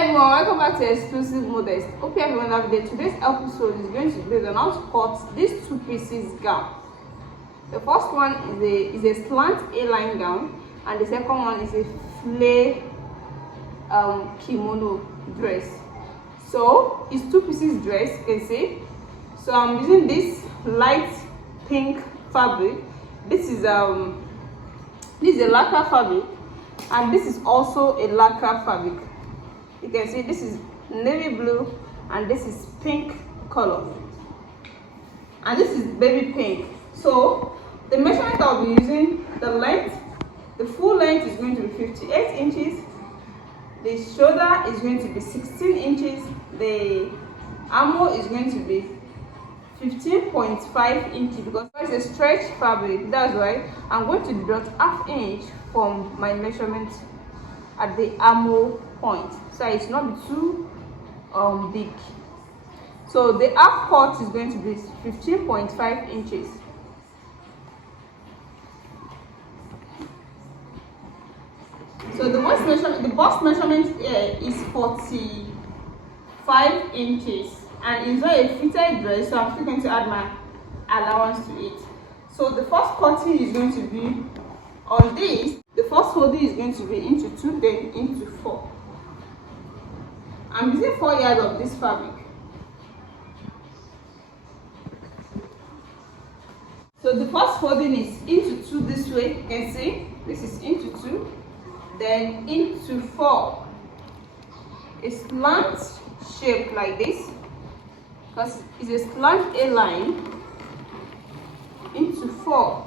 everyone, welcome back to Exclusive Modest. Hope you everyone have a day. Today's episode is going to be on how to cut these two pieces gown. The first one is a slant A-line gown, and the second one is a flare kimono dress. So it's two pieces dress, you can see. So I'm using this light pink fabric. This is a lacquer fabric, and this is also a lacquer fabric. You can see this is navy blue and this is pink color, and this is baby pink. So the measurement I'll be using, the full length is going to be 58 inches. The shoulder is going to be 16 inches. The armhole is going to be 15.5 inches because it's a stretch fabric. That's why I'm going to deduct ½ inch from my measurement at the armhole point, so it's not too big. So the half cut is going to be 15.5 inches. So the bust measurement here is 45 inches, and it's not a fitted dress, so I'm still going to add my allowance to it. So the first cutting is going to be on this. The first folding is going to be into 2, then into 4. I'm using 4 yards of this fabric. So the first folding is into 2 this way. You can see this is into 2, then into 4. A slant shape like this, because it's a slant A line, into 4.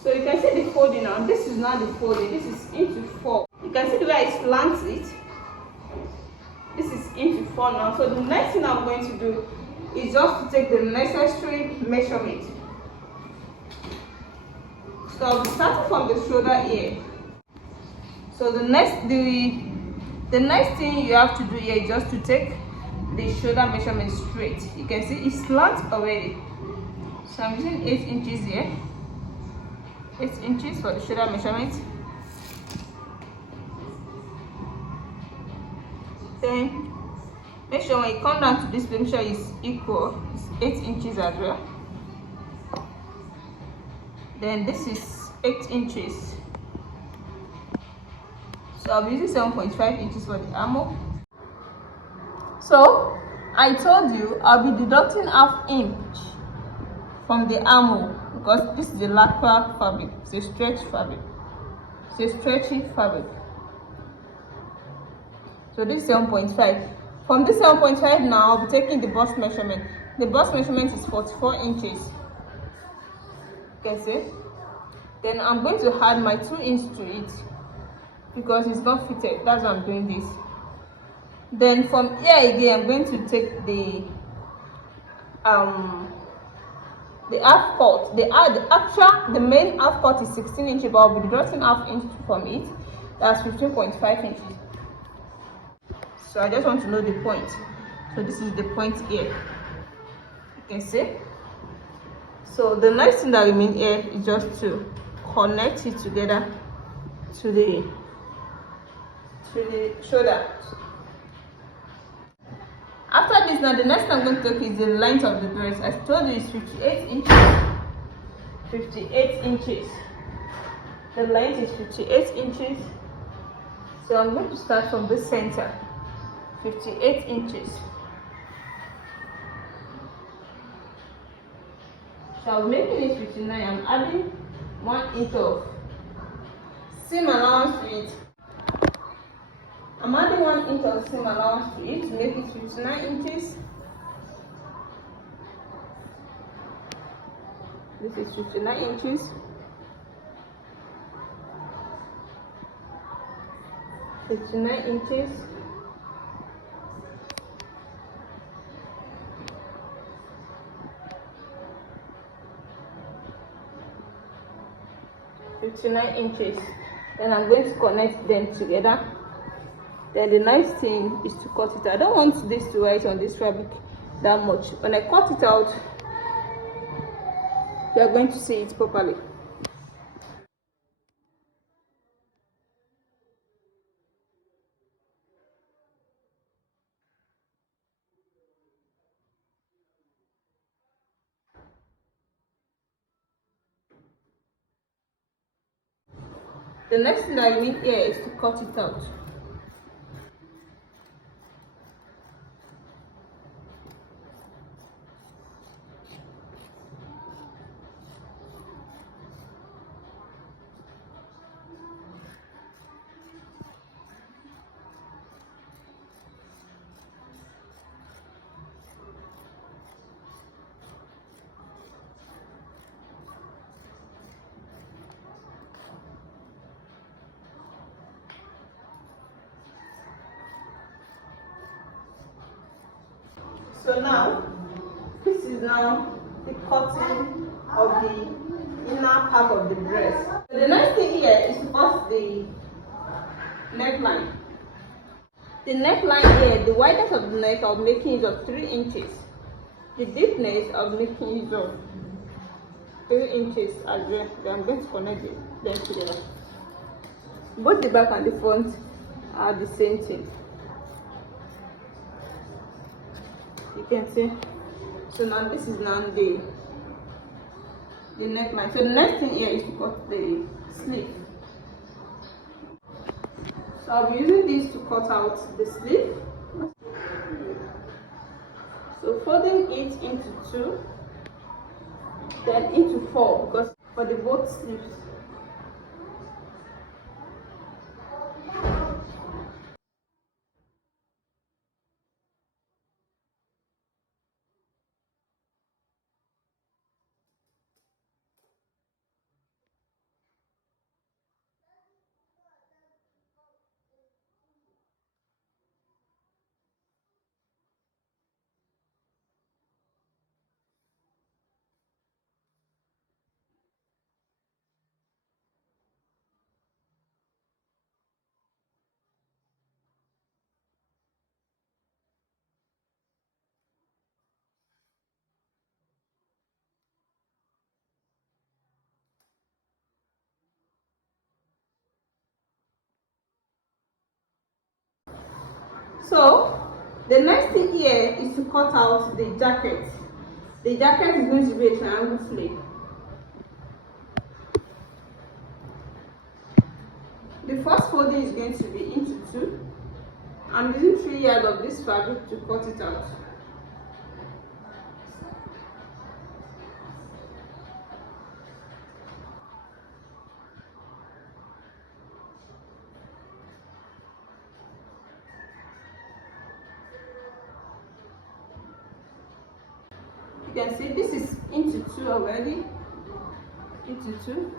So you can see the folding now. This is not the folding, this is into 4. You can see the way I slant it. This is into 4 now. So the next thing I'm going to do is just to take the necessary measurement. So I'll be starting from the shoulder here. So the next thing you have to do here is just to take the shoulder measurement straight. You can see it's slant already. So I'm using 8 inches here. 8 inches for the shoulder measurement. Then make sure when you come down to this place, make sure it's equal. It's 8 inches as well. Then this is 8 inches. So I'll be using 7.5 inches for the armhole. So I told you I'll be deducting ½ inch from the armhole, because this is a lacquer fabric. It's a stretch fabric. It's a stretchy fabric. So this is 7.5. From this 7.5 now, I'll be taking the bust measurement. The bust measurement is 44 inches. You can see. Then I'm going to add my 2 inches to it because it's not fitted. That's why I'm doing this. Then from here again, I'm going to take the half cut. The main half cut is 16 inches, but I'll be deducting ½ inch from it. That's 15.5 inches. So I just want to know the point. So this is the point here. You can see. So the next thing that remains here is just to connect it together to the shoulder. After this, now the next thing I'm going to take is the length of the dress. I told you it's 58 inches. 58 inches. The length is 58 inches. So I'm going to start from the center. 58 inches. So I'm making it 59. I'm adding 1 inch of seam allowance to it. I'm adding 1 inch of seam allowance to it to make it 59 inches. This is 59 inches. .59 inches. .59 inches. Then I'm going to connect them together. Then the next thing is to cut it out. I don't want this to write on this fabric that much. When I cut it out, you are going to see it properly. The next thing that you need here is to cut it out. So now, this is now the cutting of the inner part of the dress. So the next thing here is to cut the neckline. The neckline here, the wideness of the neck, I'm making it of 3 inches. The deepness, I'm making it of 3 inches as well. Then I'm going to connect them together. Both the back and the front are the same thing. You can see. So now this is now the neckline. So the next thing here is to cut the sleeve. So I'll be using this to cut out the sleeve. So folding it into 2, then into 4, because for the both sleeves. So the next thing here is to cut out the jacket. The jacket is going to be a triangle sleeve. The first folding is going to be into 2. I'm using 3 yards of this fabric to cut it out. You can see this is into 2 already. Into 2.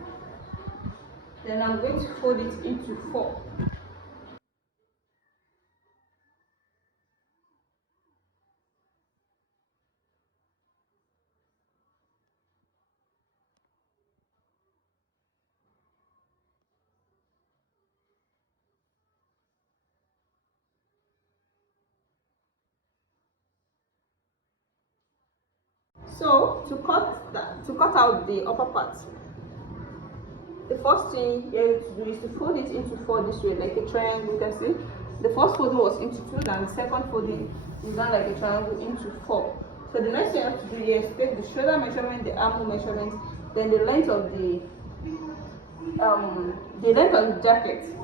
Then I'm going to fold it into 4. So to cut out the upper part, the first thing you have to do is to fold it into 4 this way, like a triangle. You can see the first folding was into 2, and the second folding is done like a triangle into 4. So the next thing you have to do here is take the shoulder measurement, the armhole measurement, then the length of the jacket.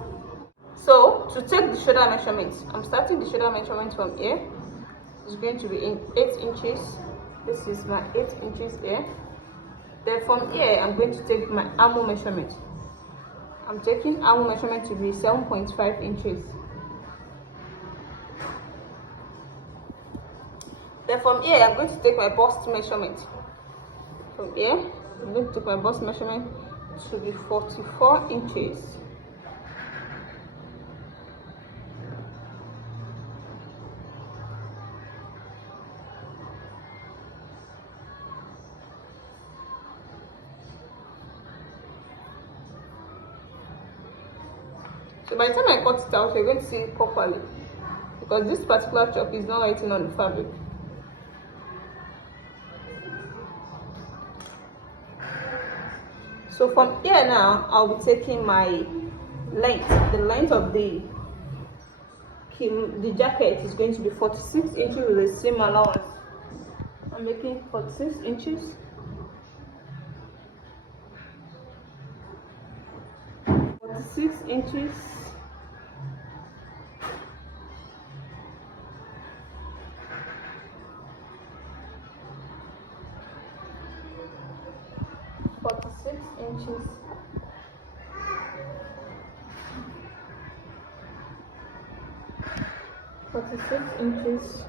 So to take the shoulder measurement, I'm starting the shoulder measurement from here. It's going to be in 8 inches. This is my 8 inches here. Then from here, I'm going to take my armhole measurement. I'm taking armhole measurement to be 7.5 inches. Then from here, I'm going to take my bust measurement. From here, I'm going to take my bust measurement to be 44 inches. So by the time I cut it out, you're going to see it properly, because this particular chalk is not writing on the fabric. So from here now, I'll be taking my length. The length of the jacket is going to be 46 inches with the seam allowance. I'm making 46 inches. 46 inches. Inches. 46 inches.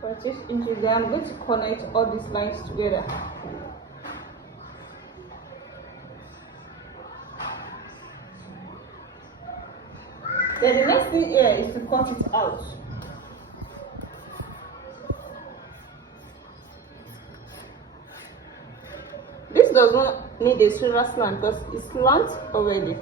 46 inches. Then I'm going to connect all these lines together. Then the next thing here is to cut it out. This does not need a silver slant because it's slant already.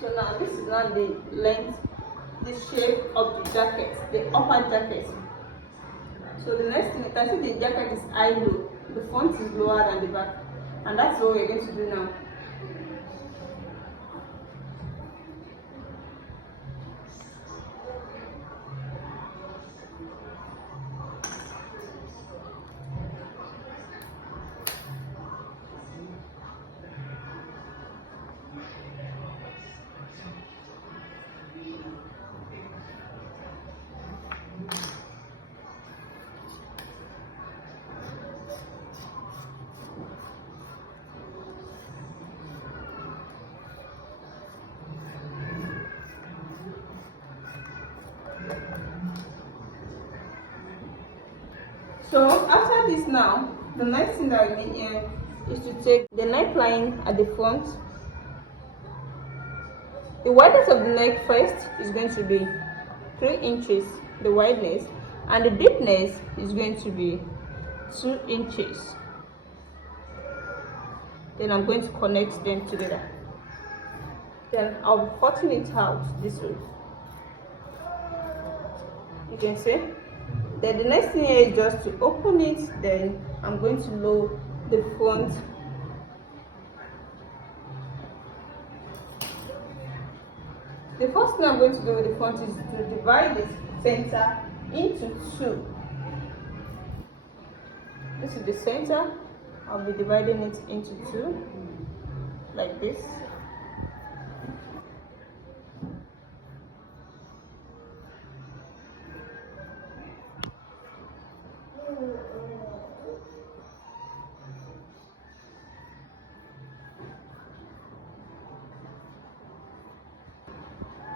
So now this is not the length, the shape of the jacket, the upper jacket. So the next thing, you can see the jacket is high low, the front is lower than the back, and that's what we're going to do now. So after this now, the next thing that we need here is to take the neckline at the front. The wideness of the neck first is going to be 3 inches, the wideness, and the deepness is going to be 2 inches. Then I'm going to connect them together. Then I'll be cutting it out this way. You can see. Then the next thing here is just to open it. Then I'm going to load the front. The first thing I'm going to do with the front is to divide the center into 2. This is the center. I'll be dividing it into 2 like this.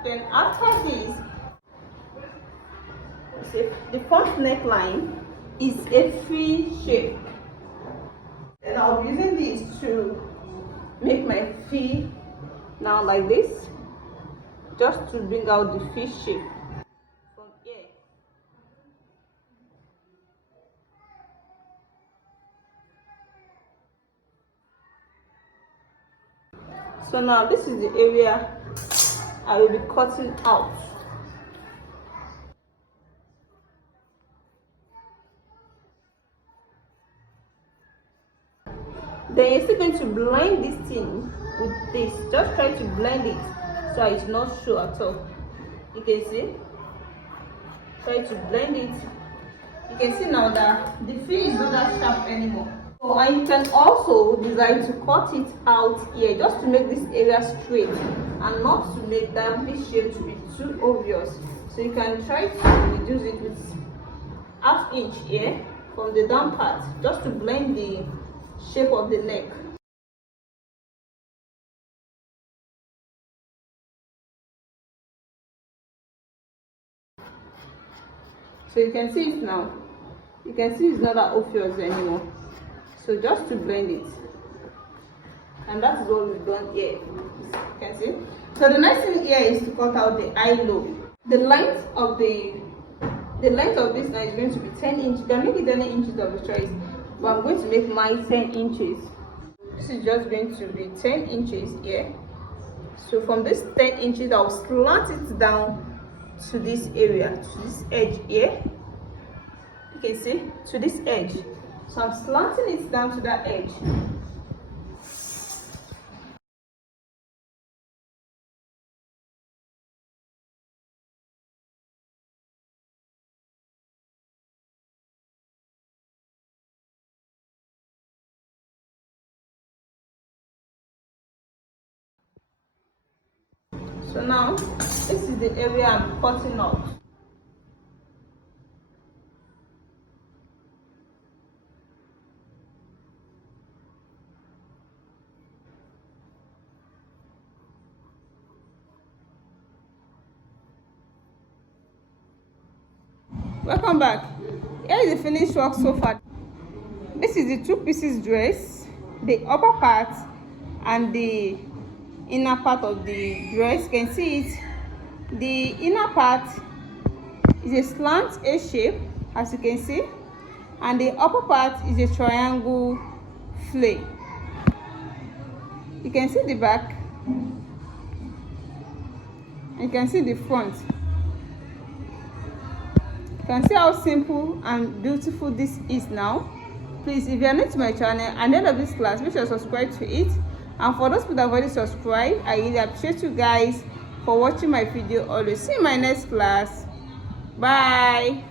Then after this, the front neckline is a V shape. And I'll be using this to make my V now like this, just to bring out the V shape from here. So now this is the area I will be cutting out. Then you're still going to blend this thing with this. Just try to blend it so it will not show at all. You can see. Try to blend it. You can see now that the feel is not that sharp anymore. So, and you can also decide to cut it out here just to make this area straight and not to make that V shape to be too obvious. So you can try to reduce it with ½ inch here from the down part just to blend the shape of the neck. So you can see it now. You can see it's not that obvious anymore. So just to blend it, and that is what we've done here. You can see. So the next thing here is to cut out the eye lobe. The length of this now is going to be 10 inches. You can make it any inches of the choice, but I'm going to make mine 10 inches. This is just going to be 10 inches here. So from this 10 inches, I'll slant it down to this area, to this edge here. You can see, to this edge. So I'm slanting it down to that edge. So now, this is the area I'm cutting out. Welcome back. Here is the finished work so far. This is the two pieces dress, the upper part and the inner part of the dress. You can see it. The inner part is a slant A shape, as you can see, and the upper part is a triangle flare. You can see the back, you can see the front. You can see how simple and beautiful this is now. Please, if you are new to my channel, at the end of this class, make sure to subscribe to it. And for those people that have already subscribed, I really appreciate you guys for watching my video always. See you in my next class. Bye.